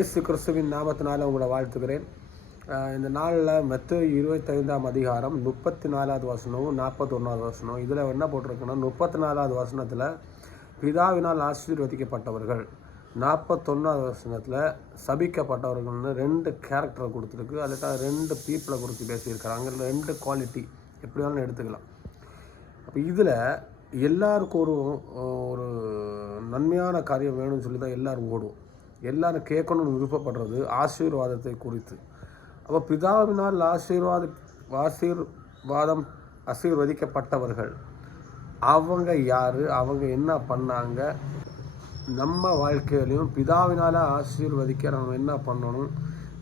இயேசு கிறிஸ்துவின் நாமத்தினால உங்களை வாழ்த்துக்கிறேன். இந்த நாளில் மத்தேயு 25ஆம் அதிகாரம் 34வது வசனம் 41வது வசனம். இதில் என்ன போட்டிருக்குன்னா 34வது வசனத்தில் பிதாவினால் ஆசீர்வதிக்கப்பட்டவர்கள், 41வது வசனத்தில் சபிக்கப்பட்டவர்கள்னு 2 கேரக்டரை கொடுத்துருக்கு. அதில் 2 பீப்புளை குறித்து பேசியிருக்கிறாங்க. 2 குவாலிட்டி எப்படி வேணாலும் எடுத்துக்கலாம். அப்போ இதில் எல்லாருக்கும் ஒரு நன்மையான காரியம் வேணும்னு சொல்லி தான் எல்லோரும் ஓடுவோம். எல்லாரும் கேட்கணும்னு விருப்பப்படுறது ஆசீர்வாதத்தை குறித்து. அப்போ பிதாவினால் ஆசீர்வதிக்கப்பட்டவர்கள் அவங்க யார், அவங்க என்ன பண்ணாங்க, நம்ம வாழ்க்கையிலையும் பிதாவினால் ஆசீர்வதிக்க நம்ம என்ன பண்ணணும்,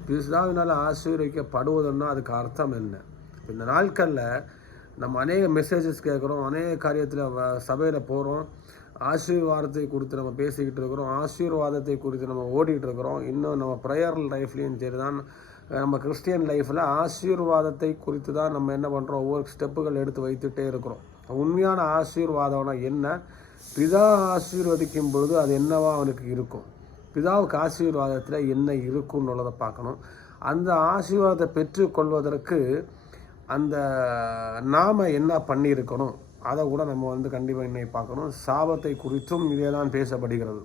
பிதாவினால் ஆசீர்வதிக்கப்படுவதுன்னா அதுக்கு அர்த்தம் என்ன? இந்த நாட்களில் நம்ம அநேக மெசேஜஸ் கேட்குறோம், அநேக காரியத்தில் சபையில் போகிறோம், ஆசீர்வாதத்தை குறித்து நம்ம பேசிக்கிட்டு இருக்கிறோம், ஆசீர்வாதத்தை குறித்து நம்ம ஓடிக்கிட்டு இருக்கிறோம். இன்னும் நம்ம ப்ரேயர் லைஃப்லேயும் சரி தான், நம்ம கிறிஸ்டியன் லைஃப்பில் ஆசீர்வாதத்தை குறித்து தான் நம்ம என்ன பண்ணுறோம், ஒவ்வொரு ஸ்டெப்புகள் எடுத்து வைத்துகிட்டே இருக்கிறோம். உண்மையான ஆசீர்வாதம்னா என்ன? பிதா ஆசீர்வதிக்கும் பொழுது அது என்னவா அவனுக்கு இருக்கும், பிதாவுக்கு ஆசீர்வாதத்தில் என்ன இருக்குன்னு உள்ளதை பார்க்கணும். அந்த ஆசீர்வாதத்தை பெற்றுக்கொள்வதற்கு அந்த நாம் என்ன பண்ணியிருக்கணும் அதை கூட நம்ம கண்டிப்பாக இன்னைக்கு பார்க்கணும். சாபத்தை குறித்தும் இதே தான் பேசப்படுகிறது.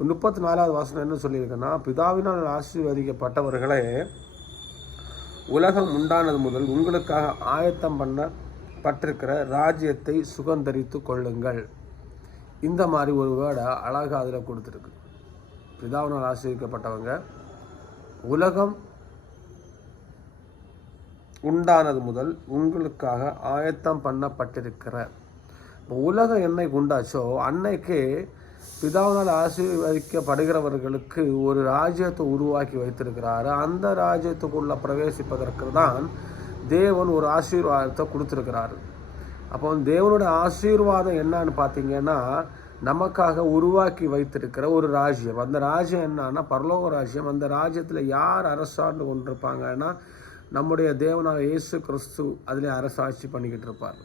34வது வசனம் என்ன சொல்லியிருக்குன்னா, பிதாவினால் ஆசீர்வதிக்கப்பட்டவர்களே, உலகம் உண்டானது முதல் உங்களுக்காக ஆயத்தம் பண்ணப்பட்டிருக்கிற ராஜ்யத்தை சுகந்தரித்து கொள்ளுங்கள். இந்த மாதிரி ஒரு வேர்டை அழகாக அதில் கொடுத்துருக்கு. பிதாவினால் ஆசீர்வதிக்கப்பட்டவங்க, உலகம் உண்டானது முதல் உங்களுக்காக ஆயத்தம் பண்ணப்பட்டிருக்கிற. உலகம் என்னைக்கு உண்டாச்சோ அன்னைக்கு பிதாவினால் ஆசீர்வதிக்கப்படுகிறவர்களுக்கு ஒரு ராஜ்யத்தை உருவாக்கி வைத்திருக்கிறாரு. அந்த ராஜ்யத்துக்குள்ளே பிரவேசிப்பதற்கு தான் தேவன் ஒரு ஆசீர்வாதத்தை கொடுத்துருக்கிறாரு. அப்போ தேவனுடைய ஆசீர்வாதம் என்னன்னு பார்த்தீங்கன்னா, நமக்காக உருவாக்கி வைத்திருக்கிற ஒரு ராஜ்யம். அந்த ராஜ்யம் என்னன்னா பரலோக ராஜ்யம். அந்த ராஜ்யத்தில் யார் அரசாண்டு கொண்டிருப்பாங்கன்னா, நம்முடைய தேவனாக இயேசு கிறிஸ்து அதில் அரசாட்சி பண்ணிக்கிட்டு இருப்பார்.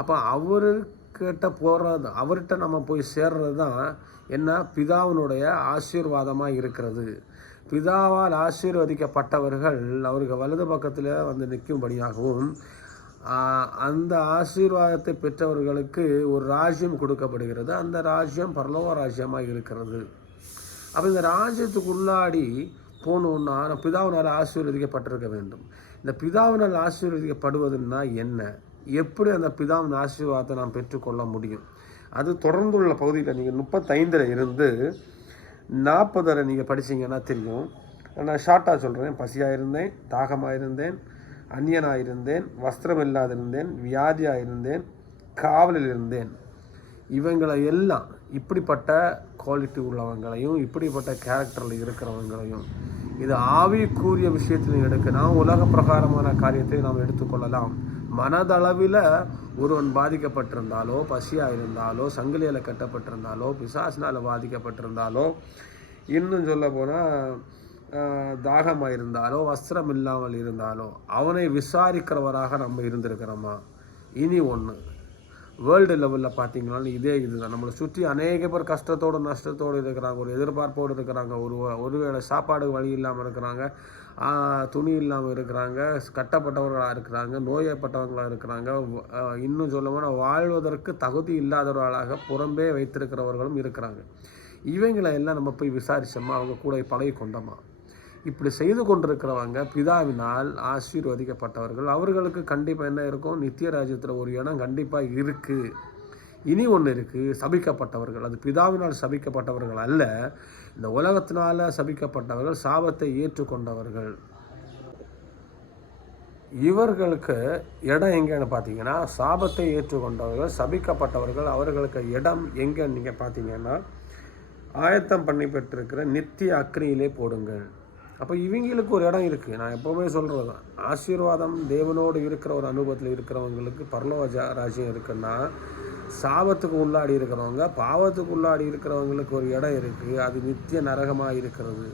அப்போ அவர்கிட்ட போகிறது, அவர்கிட்ட நம்ம போய் சேர்றது தான் என்ன, பிதாவினுடைய ஆசீர்வாதமாக இருக்கிறது. பிதாவால் ஆசீர்வதிக்கப்பட்டவர்கள் அவருக்கு வலது பக்கத்தில் நிற்கும்படியாகவும், அந்த ஆசீர்வாதத்தை பெற்றவர்களுக்கு ஒரு ராஜ்யம் கொடுக்கப்படுகிறது. அந்த ராஜ்யம் பரலோக ராஜ்யமாக இருக்கிறது. அப்போ இந்த ராஜ்யத்துக்குள்ளாடி போகணுன்னா பிதாவினால் ஆசீர்வதிக்கப்பட்டிருக்க வேண்டும். இந்த பிதாவினால் ஆசீர்வதிக்கப்படுவதுன்னா என்ன, எப்படி அந்த பிதாவின் ஆசீர்வாதத்தை நாம் பெற்றுக்கொள்ள முடியும்? அது தொடர்ந்துள்ள பகுதியில் நீங்கள் 35 இருந்து 40 வரை நீங்கள் படித்தீங்கன்னா தெரியும். நான் ஷார்ட்டாக சொல்கிறேன். பசியாக இருந்தேன், தாகமாக இருந்தேன், அந்நியனாக இருந்தேன், வஸ்திரம் இல்லாதிருந்தேன், வியாதியாக இருந்தேன், காவலில் இருந்தேன். இவங்களை எல்லாம், இப்படிப்பட்ட குவாலிட்டி உள்ளவங்களையும் இப்படிப்பட்ட கேரக்டரில் இருக்கிறவங்களையும், இது ஆவிக்குரிய விஷயத்தில் எடுக்கணும். உலக பிரகாரமான காரியத்தை நாம் எடுத்துக்கொள்ளலாம். மனதளவில் ஒருவன் பாதிக்கப்பட்டிருந்தாலோ, பசியாக இருந்தாலோ, சங்கிலியில் கட்டப்பட்டிருந்தாலோ, பிசாசினால் பாதிக்கப்பட்டிருந்தாலோ, இன்னும் சொல்ல போனால் தாகமாக இருந்தாலோ, வஸ்திரம் இல்லாமல் இருந்தாலோ, அவனை விசாரிக்கிறவராக நம்ம இருந்திருக்கிறோமா? இனி ஒன்று, வேர்ல்டு லெவலில் பார்த்தீங்கன்னாலும் இதே இதுதான். நம்மளை சுற்றி அநேக பேர் கஷ்டத்தோடு நஷ்டத்தோடு இருக்கிறாங்க, ஒரு எதிர்பார்ப்போடு இருக்கிறாங்க, ஒருவேளை சாப்பாடு வழி இல்லாமல் இருக்கிறாங்க, துணி இல்லாமல் இருக்கிறாங்க, கட்டப்பட்டவர்களாக இருக்கிறாங்க, நோயப்பட்டவங்களாக இருக்கிறாங்க, இன்னும் சொல்லப்போனால் வாழ்வதற்கு தகுதி இல்லாதவர்களாக புறம்பே வைத்திருக்கிறவர்களும் இருக்கிறாங்க. இவங்களை எல்லாம் நம்ம போய் விசாரித்தோமா, அவங்க கூட பழகி கொண்டோமா? இப்படி செய்து கொண்டிருக்கிறவங்க பிதாவினால் ஆசீர்வதிக்கப்பட்டவர்கள். அவர்களுக்கு கண்டிப்பாக என்ன இருக்கும், நித்திய ராஜ்யத்தில் ஒரு இடம் கண்டிப்பாக இருக்குது. இனி ஒன்று இருக்குது, சபிக்கப்பட்டவர்கள். அது பிதாவினால் சபிக்கப்பட்டவர்கள் அல்ல, இந்த உலகத்தினால் சபிக்கப்பட்டவர்கள், சாபத்தை ஏற்றுக்கொண்டவர்கள். இவர்களுக்கு இடம் எங்கேன்னு பார்த்தீங்கன்னா, சாபத்தை ஏற்றுக்கொண்டவர்கள், சபிக்கப்பட்டவர்கள், அவர்களுக்கு இடம் எங்கேன்னு நீங்கள் பார்த்தீங்கன்னா, ஆயத்தம் பண்ணி பெற்றிருக்கிற நித்திய அக்கினியிலே போடுங்கள். அப்போ இவங்களுக்கு ஒரு இடம் இருக்குது. நான் எப்போவுமே சொல்கிறது தான், ஆசீர்வாதம் தேவனோடு இருக்கிற ஒரு அனுபவத்தில் இருக்கிறவங்களுக்கு பரலோக ராஜ்யம் இருக்குன்னா, சாபத்துக்கு உள்ளாடி இருக்கிறவங்க, பாவத்துக்கு உள்ளாடி இருக்கிறவங்களுக்கு ஒரு இடம் இருக்குது. அது நித்திய நரகமாக இருக்கிறது,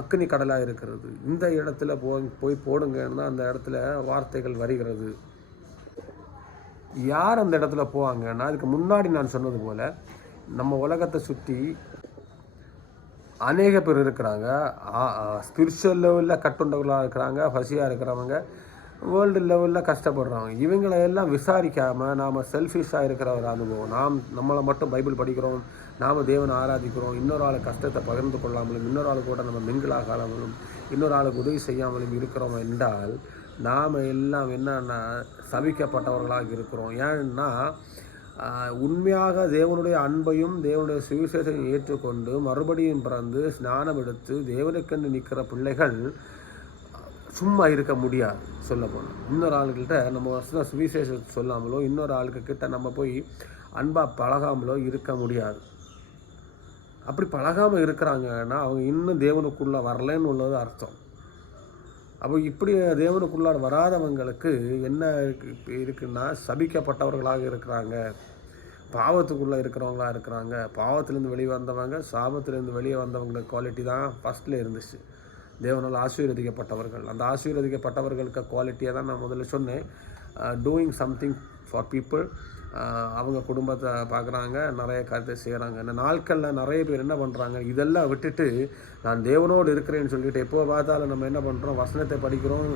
அக்னி கடலாக இருக்கிறது. இந்த இடத்துல போய் போடுங்கன்னா அந்த இடத்துல வார்த்தைகள் வருகிறது. யார் அந்த இடத்துல போவாங்கன்னா, அதுக்கு முன்னாடி நான் சொன்னது போல் நம்ம உலகத்தை சுற்றி அநேக பேர் இருக்கிறாங்க. ஸ்பிரிச்சுவல் லெவலில் கட்டுண்டவர்களாக இருக்கிறாங்க, பசியாக இருக்கிறவங்க, வேர்ல்டு லெவலில் கஷ்டப்படுறவங்க. இவங்களை எல்லாம் விசாரிக்காமல் நாம் செல்ஃபிஷாக இருக்கிற ஒரு அனுபவம். நம்மளை மட்டும் பைபிள் படிக்கிறோம், நாம் தேவனை ஆராதிக்கிறோம், இன்னொரு ஆள் கஷ்டத்தை பகிர்ந்து கொள்ளாமலும், இன்னொரு ஆள் கூட நம்ம மிங்கிளாகாமலும், இன்னொரு ஆளுக்கு உதவி செய்யாமலும் இருக்கிறோம் என்றால் நாம் எல்லாம் என்னன்னா சபிக்கப்பட்டவர்களாக இருக்கிறோம். ஏன்னா உண்மையாக தேவனுடைய அன்பையும் தேவனுடைய சுவிசேஷத்தை ஏற்றுக்கொண்டு மறுபடியும் பிறந்து ஸ்நானம் எடுத்து தேவனுக்கென்று நிற்கிற பிள்ளைகள் சும்மா இருக்க முடியாது. சொல்ல போனால் இன்னொரு ஆளுக்கிட்ட நம்ம சுவிசேஷத்தை சொல்லாமலோ இன்னொரு ஆளுக்கு கிட்ட நம்ம போய் அன்பாக பழகாமலோ இருக்க முடியாது. அப்படி பழகாமல் இருக்கிறாங்கன்னா அவங்க இன்னும் தேவனுக்குள்ளே வரலன்னு உள்ளது அர்த்தம். அப்போ இப்படி தேவனுக்குள்ளார் வராதவங்களுக்கு என்ன இருக்குன்னா சபிக்கப்பட்டவர்களாக இருக்கிறாங்க, பாவத்துக்குள்ளே இருக்கிறவங்களாக இருக்கிறாங்க. பாவத்திலேருந்து வெளியே வந்தவங்க, சாபத்திலேருந்து வெளியே வந்தவங்களுக்கு குவாலிட்டி தான் ஃபஸ்ட்டில் இருந்துச்சு. தேவனால் ஆசீர்வதிக்கப்பட்டவர்கள். அந்த ஆசீர்வதிக்கப்பட்டவர்களுக்கு குவாலிட்டியை தான் நான் முதல்ல சொன்னேன். Doing something for people. அவங்க குடும்பத்தை பார்க்குறாங்க, நிறைய காரியத்தை செய்கிறாங்க. இந்த நாட்களில் நிறைய பேர் என்ன பண்ணுறாங்க, இதெல்லாம் விட்டுட்டு நான் தேவனோடு இருக்கிறேன்னு சொல்லிட்டு எப்போ பார்த்தாலும் நம்ம என்ன பண்ணுறோம், வசனத்தை படிக்கிறோம்,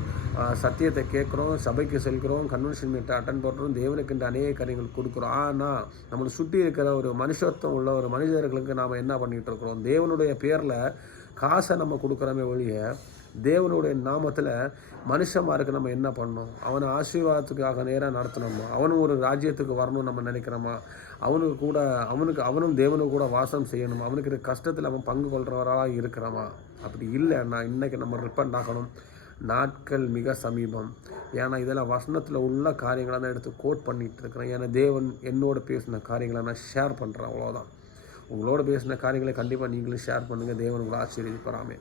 சத்தியத்தை கேட்குறோம், சபைக்கு செல்கிறோம், கன்வென்ஷன் மீட்டை அட்டன் பண்ணுறோம், தேவனுக்கு அநேக காரியங்கள் கொடுக்குறோம். ஆனால் நம்மளை சுற்றி இருக்கிற ஒரு மனுஷத்துவம் உள்ள ஒரு மனிதர்களுக்கு நாம் என்ன பண்ணிகிட்டு இருக்கிறோம், தேவனுடைய பேரில் காசை நம்ம கொடுக்குறோமே ஒழிய தேவனுடைய நாமத்தில் மனுஷமாருக்கு நம்ம என்ன பண்ணோம், அவனை ஆசீர்வாதத்துக்காக நேராக நடத்தணுமா, அவனும் ஒரு ராஜ்யத்துக்கு வரணும்னு நம்ம நினைக்கிறோமா, அவனும் தேவனுக்கு கூட வாசம் செய்யணும், அவனுக்கு கஷ்டத்தில் அவன் பங்கு கொள்கிறவராக இருக்கிறோமா? அப்படி இல்லைன்னா இன்றைக்கி நம்ம ரிப்பண்ட் ஆகணும். நாட்கள் மிக சமீபம். ஏன்னா இதெல்லாம் வசனத்தில் உள்ள காரியங்களை தான் எடுத்து கோட் பண்ணிகிட்டு இருக்கிறேன். ஏன்னா தேவன் என்னோட பேசின காரியங்களை நான் ஷேர் பண்ணுறேன், அவ்வளோதான். உங்களோட பேசின காரியங்களை கண்டிப்பாக நீங்களும் ஷேர் பண்ணுங்கள். தேவன் உங்களை ஆசீர்வதிப்பாராமே.